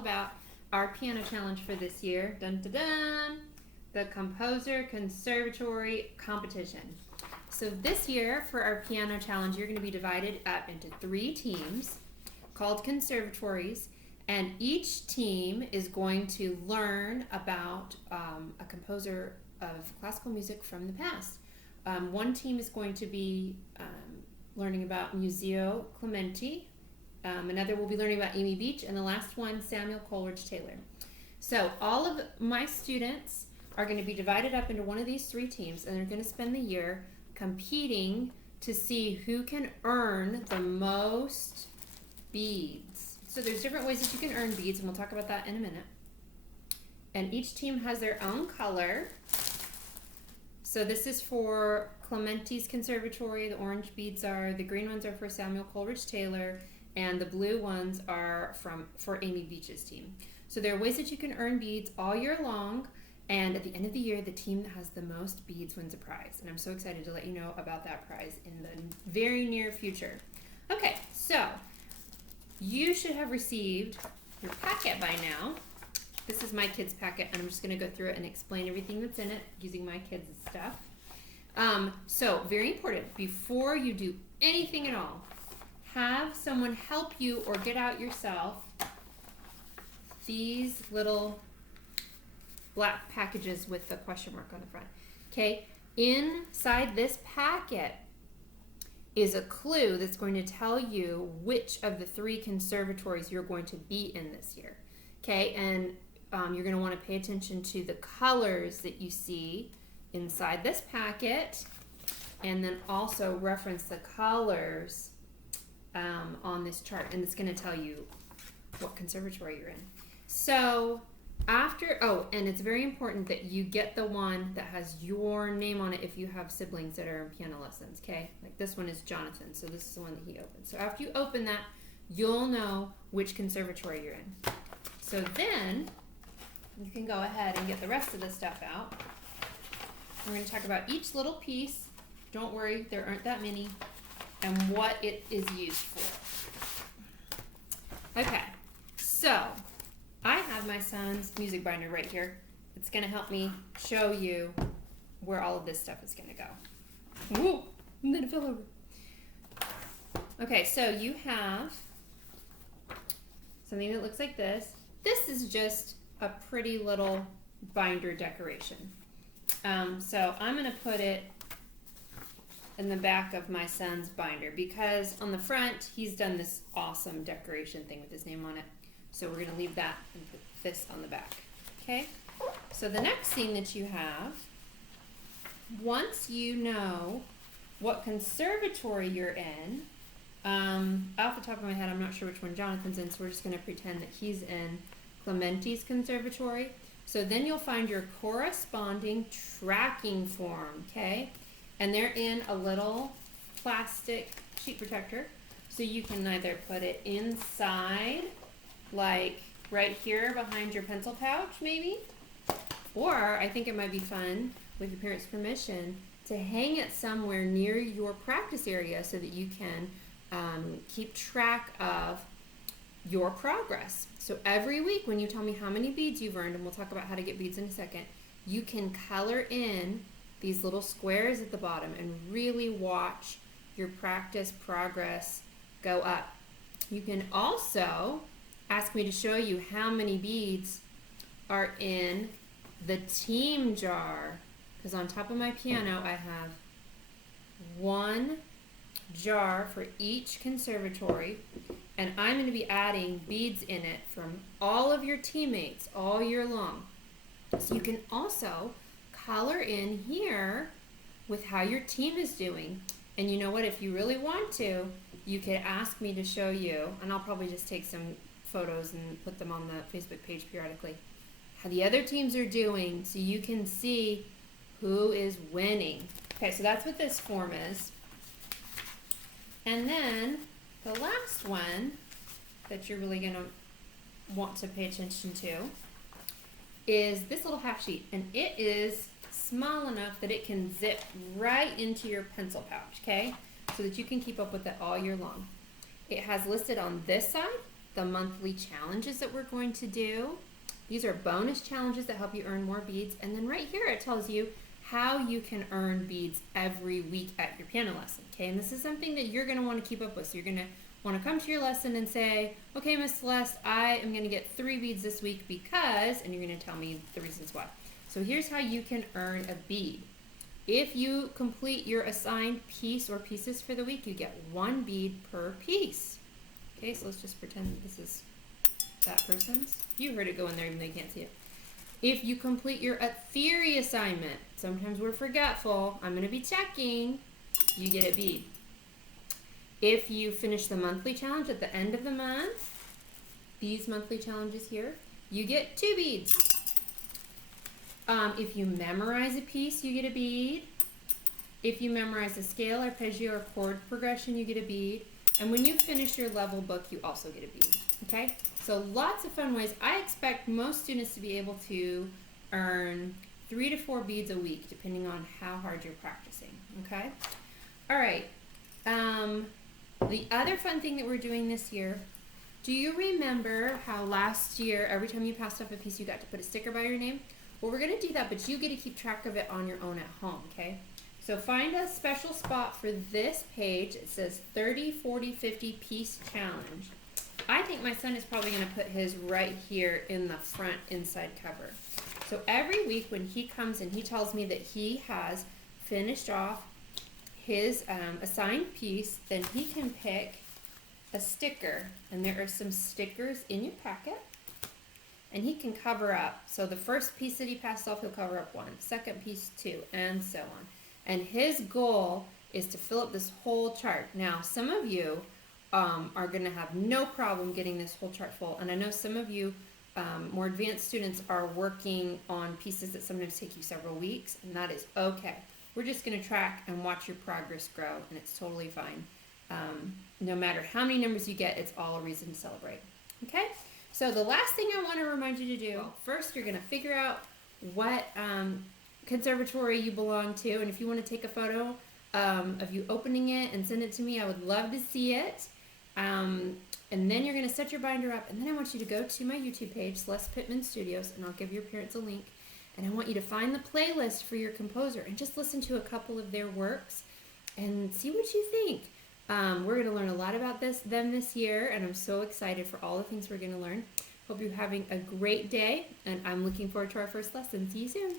about our piano challenge for this year. Dun dun dun! The Composer Conservatory competition. So this year for our piano challenge, you're going to be divided up into 3 teams called conservatories, and each team is going to learn about a composer of classical music from the past. One team is going to be learning about Muzio Clementi. Another will be learning about Amy Beach, and the last one, Samuel Coleridge Taylor. So all of my students are going to be divided up into one of these 3 teams, and they're going to spend the year competing to see who can earn the most beads. So there's different ways that you can earn beads, and we'll talk about that in a minute. And each team has their own color. So this is for Clementi's Conservatory. The orange beads are, the green ones are for Samuel Coleridge Taylor, and the blue ones are for Amy Beach's team. So there are ways that you can earn beads all year long, and at the end of the year, the team that has the most beads wins a prize. And I'm so excited to let you know about that prize in the very near future. Okay, so you should have received your packet by now. This is my kids' packet, and I'm just going to go through it and explain everything that's in it using my kids' stuff. So, very important, before you do anything at all, have someone help you or get out yourself these little black packages with the question mark on the front. Okay, inside this packet is a clue that's going to tell you which of the 3 conservatories you're going to be in this year. Okay, and you're going to want to pay attention to the colors that you see inside this packet, and then also reference the colors on this chart, and it's going to tell you what conservatory you're in. So and it's very important that you get the one that has your name on it if you have siblings that are in piano lessons, okay? Like this one is Jonathan, so this is the one that he opened. So after you open that, you'll know which conservatory you're in. So then you can go ahead and get the rest of the stuff out. We're going to talk about each little piece. Don't worry, there aren't that many, and what it is used for. Okay, so I have my son's music binder right here. It's going to help me show you where all of this stuff is going to go. Whoa, and then it fell over. Okay, so you have something that looks like this. This is just a pretty little binder decoration. So I'm going to put it in the back of my son's binder because on the front he's done this awesome decoration thing with his name on it. So we're going to leave that and put this on the back. Okay? So the next thing that you have, once you know what conservatory you're in, off the top of my head, I'm not sure which one Jonathan's in, so we're just going to pretend that he's in Clementi's Conservatory. So then you'll find your corresponding tracking form, okay? And they're in a little plastic sheet protector. So you can either put it inside, like right here behind your pencil pouch maybe, or I think it might be fun, with your parents' permission, to hang it somewhere near your practice area so that you can keep track of your progress. So every week when you tell me how many beads you've earned, and we'll talk about how to get beads in a second, you can color in these little squares at the bottom and really watch your practice progress go up. You can also ask me to show you how many beads are in the team jar, because on top of my piano I have 1 jar for each conservatory, and I'm going to be adding beads in it from all of your teammates all year long. So you can also color in here with how your team is doing. And you know what, if you really want to, you could ask me to show you, and I'll probably just take some photos and put them on the Facebook page periodically, how the other teams are doing so you can see who is winning. Okay, so that's what this form is. And then the last one that you're really going to want to pay attention to is this little half sheet, and it is small enough that it can zip right into your pencil pouch, okay? So that you can keep up with it all year long. It has listed on this side the monthly challenges that we're going to do. These are bonus challenges that help you earn more beads. And then right here it tells you how you can earn beads every week at your piano lesson. Okay, and this is something that you're going to want to keep up with. So you're going to want to come to your lesson and say, okay, Miss Celeste, I am going to get 3 beads this week because, and you're going to tell me the reasons why. So here's how you can earn a bead. If you complete your assigned piece or pieces for the week, you get 1 bead per piece. Okay, so let's just pretend that this is that person's. You heard it go in there even though you can't see it. If you complete your theory assignment, sometimes we're forgetful, I'm going to be checking, you get a bead. If you finish the monthly challenge at the end of the month, these monthly challenges here, you get 2 beads. If you memorize a piece, you get a bead. If you memorize a scale, arpeggio, or chord progression, you get a bead. And when you finish your level book, you also get a bead. Okay? So lots of fun ways. I expect most students to be able to earn 3 to 4 beads a week, depending on how hard you're practicing. Okay? All right. The other fun thing that we're doing this year, do you remember how last year, every time you passed off a piece, you got to put a sticker by your name? Well, we're going to do that, but you get to keep track of it on your own at home, okay? So find a special spot for this page. It says 30, 40, 50 piece challenge. I think my son is probably going to put his right here in the front inside cover. So every week when he comes and he tells me that he has finished off his assigned piece, then he can pick a sticker. And there are some stickers in your packet. And he can cover up. So the first piece that he passed off, he'll cover up 1. Second piece, 2, and so on. And his goal is to fill up this whole chart. Now, some of you are going to have no problem getting this whole chart full. And I know some of you more advanced students are working on pieces that sometimes take you several weeks, and that is okay. We're just going to track and watch your progress grow, and it's totally fine. No matter how many numbers you get, it's all a reason to celebrate. Okay? So the last thing I want to remind you to do, first you're going to figure out what conservatory you belong to, and if you want to take a photo of you opening it and send it to me, I would love to see it. And then you're going to set your binder up, and then I want you to go to my YouTube page, Celeste Pittman Studios, and I'll give your parents a link. And I want you to find the playlist for your composer and just listen to a couple of their works and see what you think. We're going to learn a lot about them this year, and I'm so excited for all the things we're going to learn. Hope you're having a great day, and I'm looking forward to our first lesson. See you soon.